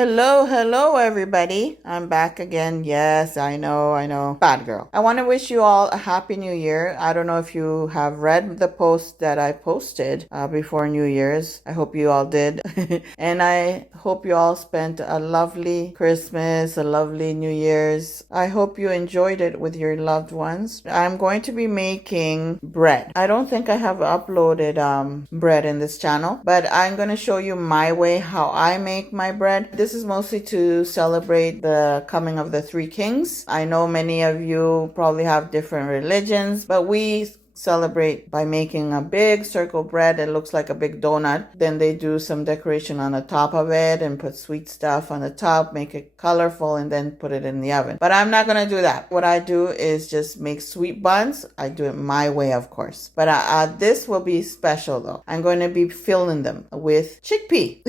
Hello, everybody. I'm back again. Yes, I know. Bad girl. I want to wish you all a happy new year. I don't know if you have read the post that I posted before New Year's. I hope you all did. And I hope you all spent a lovely Christmas, a lovely New Year's. I hope you enjoyed it with your loved ones. I'm going to be making bread. I don't think I have uploaded bread in this channel, but I'm going to show you my way how I make my bread. This is mostly to celebrate the coming of the three kings. I know many of you probably have different religions, but we celebrate by making a big circle bread that looks like a big donut. Then they do some decoration on the top of it and put sweet stuff on the top, make it colorful, and then put it in the oven. But I'm not going to do that. What I do is just make sweet buns. I do it my way, of course. But this will be special though. I'm going to be filling them with chickpea.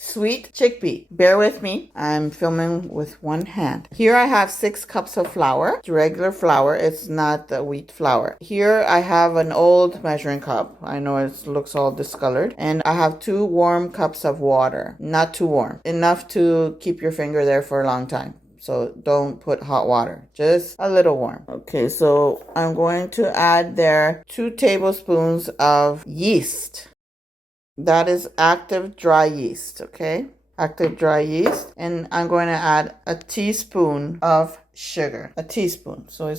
Sweet chickpea. Bear with me. I'm filming with one hand. Here I have 6 cups of flour. It's regular flour. It's not the wheat flour. Here I have an old measuring cup. I know it looks all discolored. And I have 2 warm cups of water. Not too warm. Enough to keep your finger there for a long time. So don't put hot water, just a little warm. Okay, so I'm going to add there 2 tablespoons of yeast. That is active dry yeast, okay? Active dry yeast. And I'm going to add a teaspoon of sugar. A teaspoon. So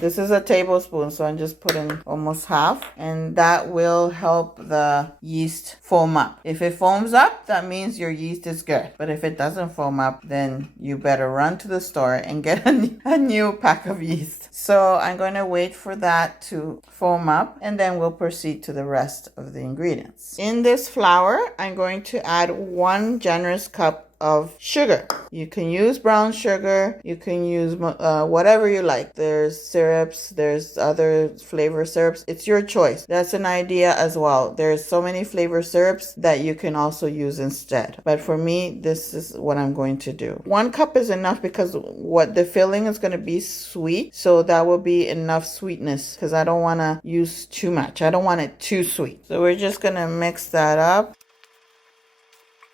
this is a tablespoon, so I'm just putting almost half. And that will help the yeast foam up. If it foams up, that means your yeast is good. But if it doesn't foam up, then you better run to the store and get a new pack of yeast. So I'm going to wait for that to foam up, and then we'll proceed to the rest of the ingredients. In this flour, I'm going to add 1 generous cup of sugar. You can use brown sugar. You can use whatever you like. There's syrups. There's other flavor syrups. It's your choice. That's an idea as well. There's so many flavor syrups that you can also use instead. But for me, this is what I'm going to do. 1 cup is enough because what the filling is going to be sweet. So that will be enough sweetness because I don't want to use too much. I don't want it too sweet. So we're just going to mix that up.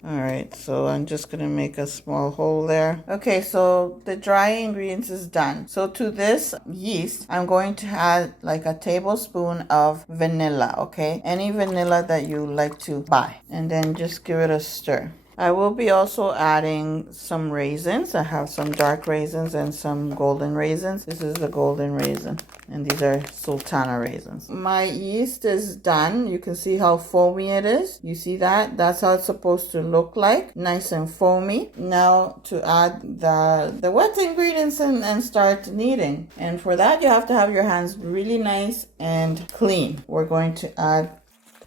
All right, so I'm just going to make a small hole there. Okay, so the dry ingredients is done. So to this yeast, I'm going to add like a tablespoon of vanilla, okay? Any vanilla that you like to buy. And then just give it a stir. I will be also adding some raisins. I have some dark raisins and some golden raisins. This is the golden raisin, and these are sultana raisins. My yeast is done. You can see how foamy it is. You see that? That's how it's supposed to look like. Nice and foamy. Now to add the wet ingredients and start kneading. And for that, you have to have your hands really nice and clean. We're going to add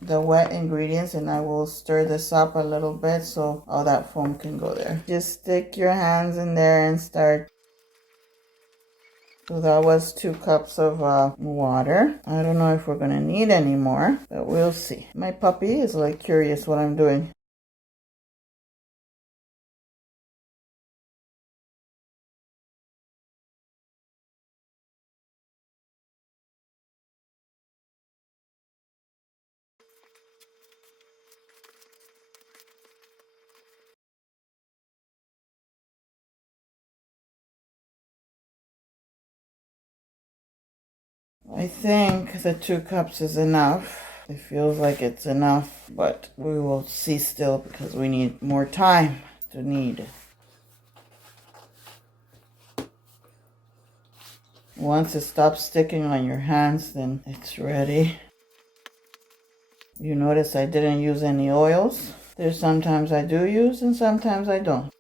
the wet ingredients, and I will stir this up a little bit so all that foam can go there. Just stick your hands in there and start. So that was 2 cups of water. I don't know if we're gonna need any more, but we'll see. My puppy is like curious what I'm doing. I think the 2 cups is enough. It feels like it's enough, but we will see still because we need more time to knead. Once it stops sticking on your hands, then it's ready. You notice I didn't use any oils. There's sometimes I do use and sometimes I don't.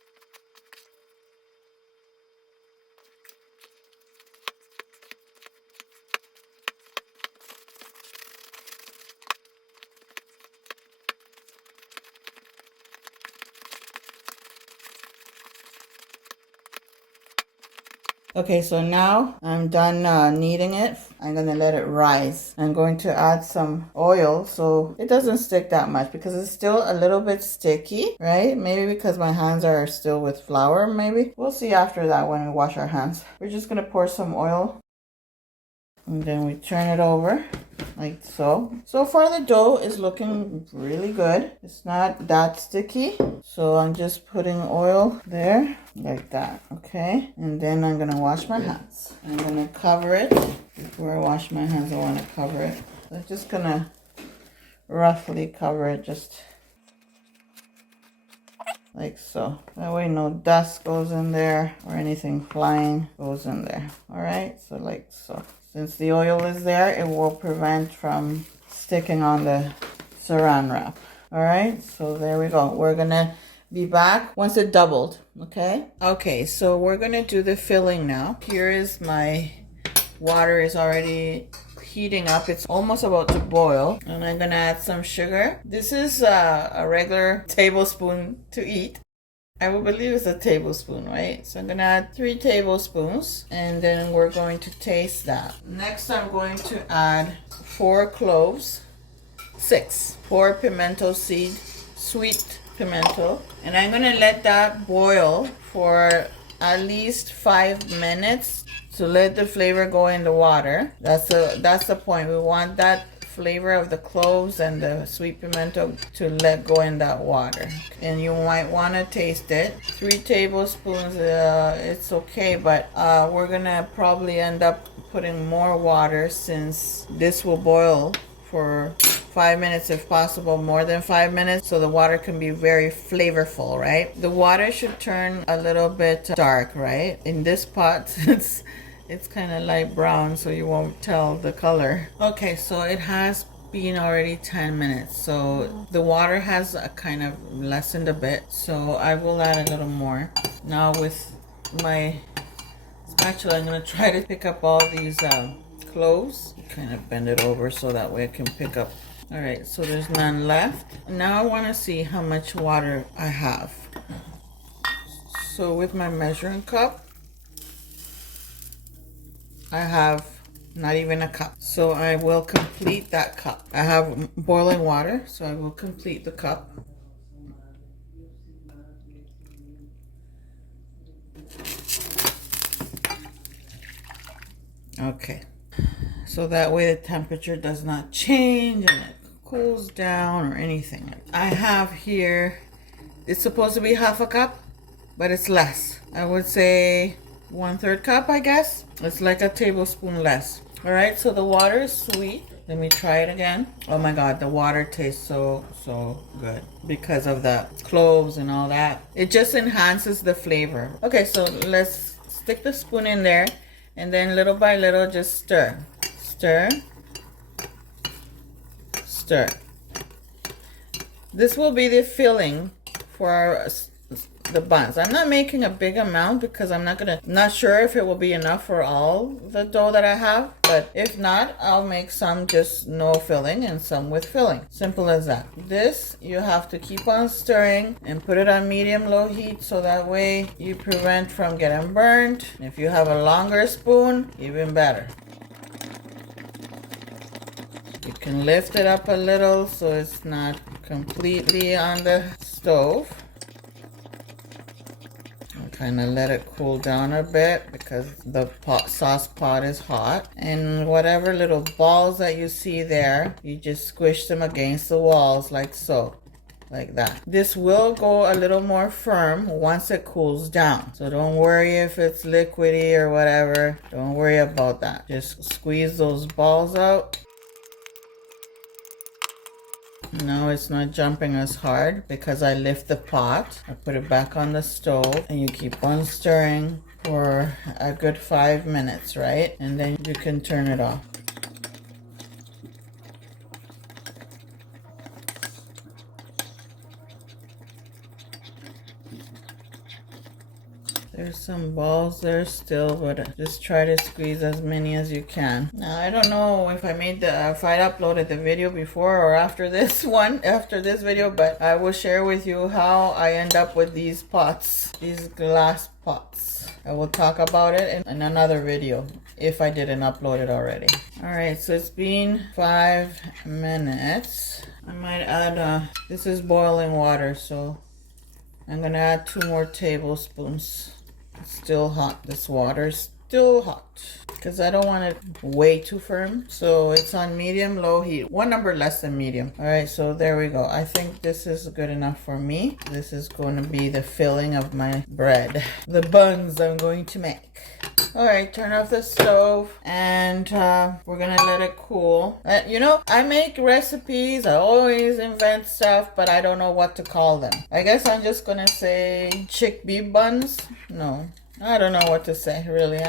Okay, so now I'm done kneading it. I'm going to let it rise. I'm going to add some oil so it doesn't stick that much because it's still a little bit sticky, right? Maybe because my hands are still with flour, maybe. We'll see after that when we wash our hands. We're just going to pour some oil and then we turn it over. like so. So far the dough is looking really good. It's not that sticky. So I'm just putting oil there like that, okay? And then I'm gonna wash my hands. I'm gonna cover it. Before I wash my hands, I wanna cover it. So I'm just gonna roughly cover it just like so. That way no dust goes in there or anything flying goes in there. All right, so like so. Since the oil is there, it will prevent from sticking on the saran wrap. All right, so there we go. We're gonna be back once it doubled, okay? Okay, so we're gonna do the filling now. Here is my water is already heating up. It's almost about to boil, and I'm gonna add some sugar. This is a regular tablespoon to eat. I will believe it's a tablespoon, right? So I'm gonna add 3 tablespoons, and then we're going to taste that. Next, I'm going to add 4 cloves, 4 pimento seed, sweet pimento, and I'm gonna let that boil for at least 5 minutes to let the flavor go in the water. That's the point. We want that flavor of the cloves and the sweet pimento to let go in that water. And you might want to taste it. 3 tablespoons, it's okay, but we're gonna probably end up putting more water since this will boil for 5 minutes, if possible, more than 5 minutes, so the water can be very flavorful, right? The water should turn a little bit dark, right? In this pot, it's kind of light brown, so you won't tell the color. Okay, so it has been already 10 minutes, so the water has kind of lessened a bit, so I will add a little more. Now with my spatula, I'm going to try to pick up all these cloves. Kind of bend it over so that way I can pick up. All right, so there's none left. Now I want to see how much water I have. So with my measuring cup, I have not even a cup. So I will complete that cup. I have boiling water, so I will complete the cup. Okay. So that way the temperature does not change and it cools down or anything. I have here, it's supposed to be half a cup, but it's less. I would say 1/3 cup, I guess. It's like a tablespoon less. All right, so the water is sweet. Let me try it again. Oh my God, the water tastes so good because of the cloves and all that. It just enhances the flavor. Okay, so let's stick the spoon in there and then little by little just stir. Stir. Stir. This will be the filling for the buns. I'm not making a big amount because I'm not sure if it will be enough for all the dough that I have, but if not, I'll make some just no filling and some with filling. Simple as that. This you have to keep on stirring and put it on medium-low heat so that way you prevent from getting burnt. If you have a longer spoon, even better. You can lift it up a little so it's not completely on the stove. Kind of let it cool down a bit because the sauce pot is hot. And whatever little balls that you see there, you just squish them against the walls like so. Like that. This will go a little more firm once it cools down. So don't worry if it's liquidy or whatever. Don't worry about that. Just squeeze those balls out. Now it's not jumping as hard because I lift the pot. I put it back on the stove and you keep on stirring for a good 5 minutes, right? And then you can turn it off. There's some balls there still, but just try to squeeze as many as you can. Now, I don't know if I uploaded the video before or after this video, but I will share with you how I end up with these pots, these glass pots. I will talk about it in another video if I didn't upload it already. All right, so it's been 5 minutes. I might add, this is boiling water, so I'm gonna add 2 more tablespoons. It's still hot. This water's still hot because I don't want it way too firm. So it's on medium low heat, one number less than medium. All right, so there we go. I think this is good enough for me. This is going to be the filling of my bread, the buns I'm going to make. All right, turn off the stove and we're gonna let it cool. You know, I make recipes, I always invent stuff, but I don't know what to call them. I guess I'm just gonna say chickpea buns. No, I don't know what to say, really.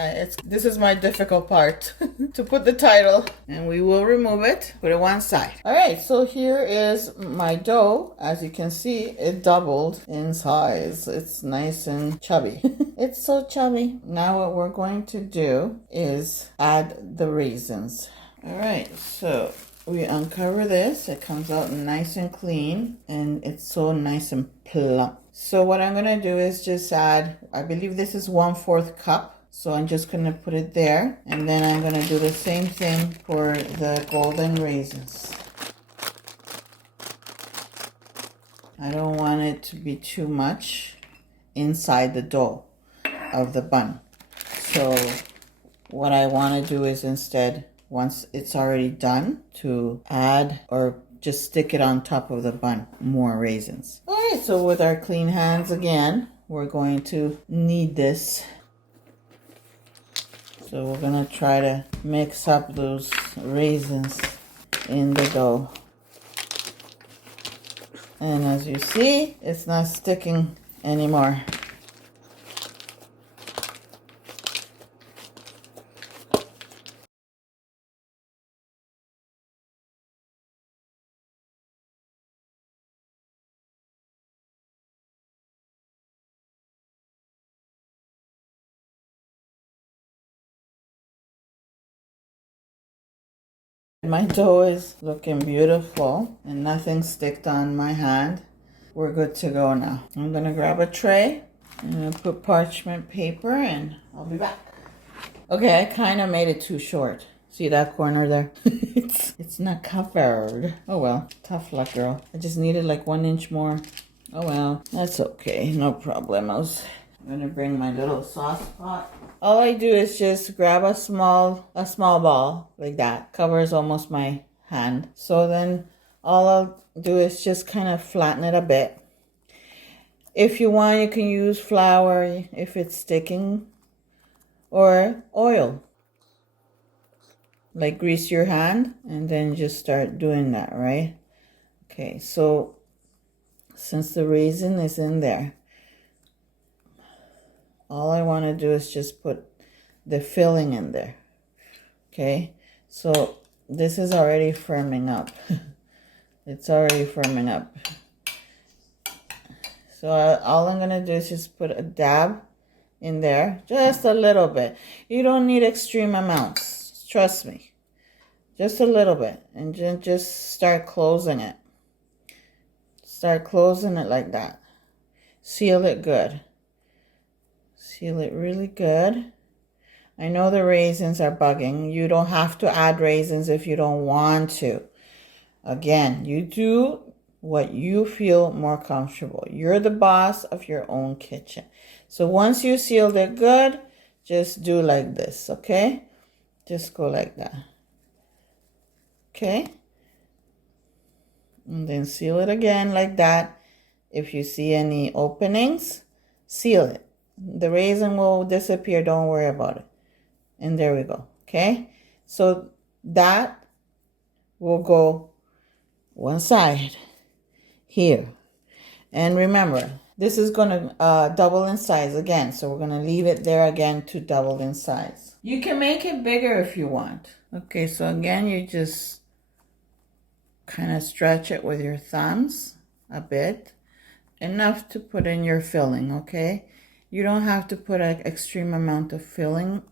This is my difficult part to put the title. And we will remove it, put it one side. All right, so here is my dough. As you can see, it doubled in size. It's nice and chubby. It's so chubby. Now what we're going to do is add the raisins. All right, so we uncover this. It comes out nice and clean, and it's so nice and plump. So what I'm gonna do is just add, I believe this is 1/4 cup. So I'm just gonna put it there, and then I'm gonna do the same thing for the golden raisins. I don't want it to be too much inside the dough of the bun. So what I want to do is instead, once it's already done, to add or just stick it on top of the bun, more raisins. All right, so with our clean hands again, we're going to knead this. So we're gonna try to mix up those raisins in the dough. And as you see, it's not sticking anymore. My dough is looking beautiful and nothing sticked on my hand. We're good to go now. I'm gonna grab a tray and put parchment paper and I'll be back. Okay, I kind of made it too short. See that corner there? it's not covered. Oh well, tough luck, girl. I just needed like 1 inch more. Oh well, that's okay, no problemos. I'm gonna bring my little sauce pot. All I do is just grab a small ball like that. Covers almost my hand. So then all I'll do is just kind of flatten it a bit. If you want, you can use flour if it's sticking, or oil. Like grease your hand and then just start doing that, right? Okay, so since the raisin is in there, all I want to do is just put the filling in there. Okay, so this is already firming up. It's already firming up. So all I'm gonna do is just put a dab in there, just a little bit. You don't need extreme amounts, trust me. Just a little bit, and just start closing it. Start closing it like that. Seal it good. Seal it really good. I know the raisins are bugging. You don't have to add raisins if you don't want to. Again, you do what you feel more comfortable. You're the boss of your own kitchen. So once you sealed it good, just do like this, okay? Just go like that. Okay? And then seal it again like that. If you see any openings, seal it. The raisin will disappear, don't worry about it. And there we go, okay? So that will go one side here. And remember, this is going to double in size again. So we're going to leave it there again to double in size. You can make it bigger if you want. Okay, so again, you just kind of stretch it with your thumbs a bit. Enough to put in your filling, okay? You don't have to put an extreme amount of filling.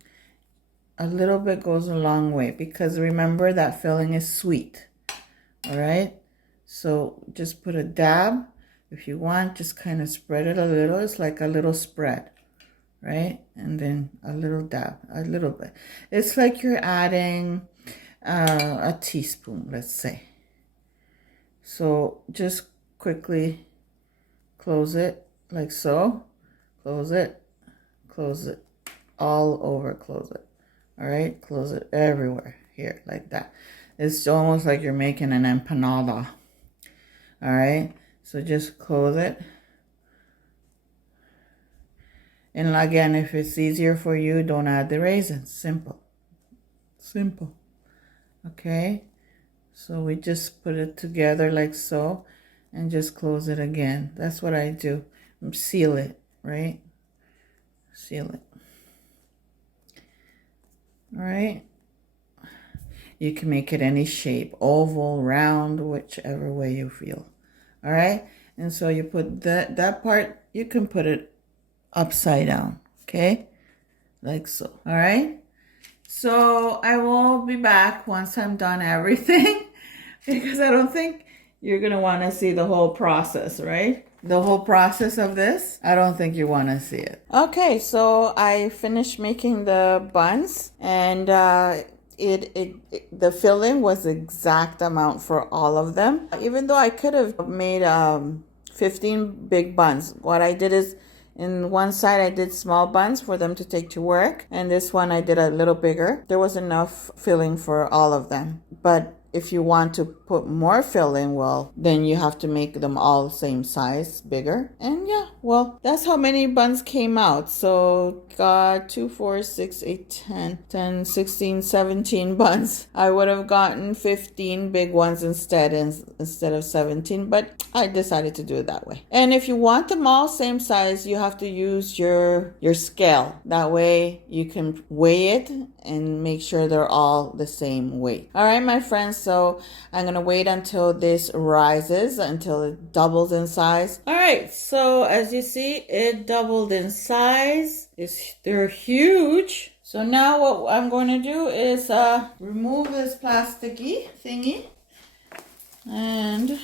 A little bit goes a long way because remember that filling is sweet. All right? So just put a dab. If you want, just kind of spread it a little. It's like a little spread, right? And then a little dab, a little bit. It's like you're adding a teaspoon, let's say. So just quickly close it like so. Close it, close it, all over. Close it. All right, close it everywhere here like that. It's almost like you're making an empanada. All right, so just close it. And again, if it's easier for you, don't add the raisins. Simple. Simple. Okay, so we just put it together like so and just close it again. That's what I do. Seal it, right? Seal it. All right. You can make it any shape, oval, round, whichever way you feel. All right. And so you put that part, you can put it upside down. Okay. Like so. All right. So I will be back once I'm done everything because I don't think you're going to want to see the whole process, right? The whole process of this, I don't think you want to see it. Okay, so I finished making the buns, and the filling was the exact amount for all of them. Even though I could have made 15 big buns, what I did is in one side I did small buns for them to take to work, and this one I did a little bigger. There was enough filling for all of them, but if you want to put more filling, well, then you have to make them all the same size, bigger. And yeah, well, that's how many buns came out. So got 2, 4, 6, 8, 10, 16, 17 buns. I would have gotten 15 big ones instead of 17, but I decided to do it that way. And if you want them all same size, you have to use your scale. That way you can weigh it and make sure they're all the same weight. All right, my friends, so I'm gonna wait until this rises, until it doubles in size. All right, so as you see, it doubled in size. They're huge. So now what I'm going to do is remove this plasticky thingy and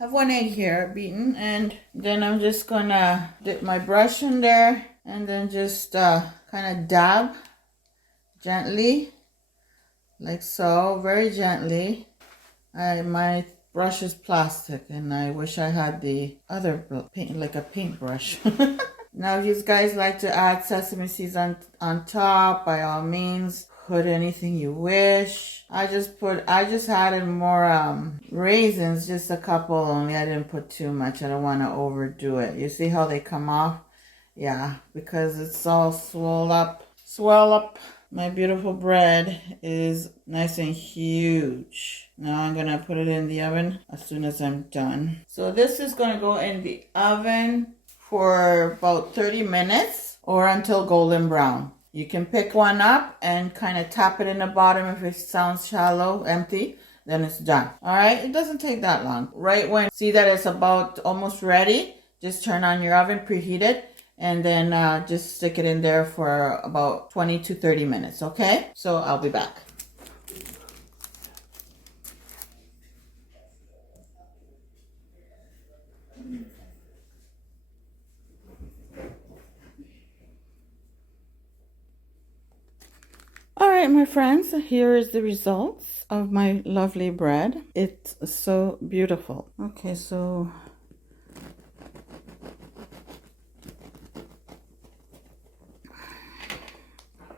have 1 egg here beaten, and then I'm just gonna dip my brush in there and then just kind of dab gently like so, very gently. My brush is plastic and I wish I had the other paint, like a paintbrush. Now if you guys like to add sesame seeds on top, by all means put anything you wish. I just added more raisins, just a couple only. I didn't put too much. I don't want to overdo it. You see how they come off? Yeah, because it's all swell up. My beautiful bread is nice and huge. Now I'm gonna put it in the oven as soon as I'm done. So this is gonna go in the oven for about 30 minutes or until golden brown. You can pick one up and kind of tap it in the bottom. If it sounds shallow, empty, then it's done. All right, it doesn't take that long. Right when you see that it's about almost ready, just turn on your oven, preheat it, and then just stick it in there for about 20 to 30 minutes, okay? So I'll be back. All right, my friends, here is the results of my lovely bread. It's so beautiful. Okay, so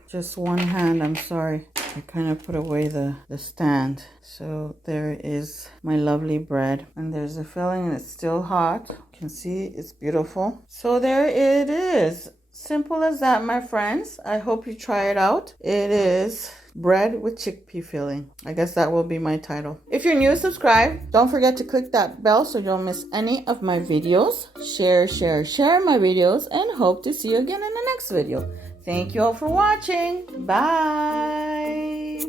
just one hand, I'm sorry. I kind of put away the stand. So there is my lovely bread. And there's a filling and it's still hot. You can see it's beautiful. So there it is. Simple as that, my friends. I hope you try it out. It is bread with chickpea filling. I guess that will be my title. If you're new, subscribe. Don't forget to click that bell so you don't miss any of my videos. Share my videos, and hope to see you again in the next video. Thank you all for watching. Bye.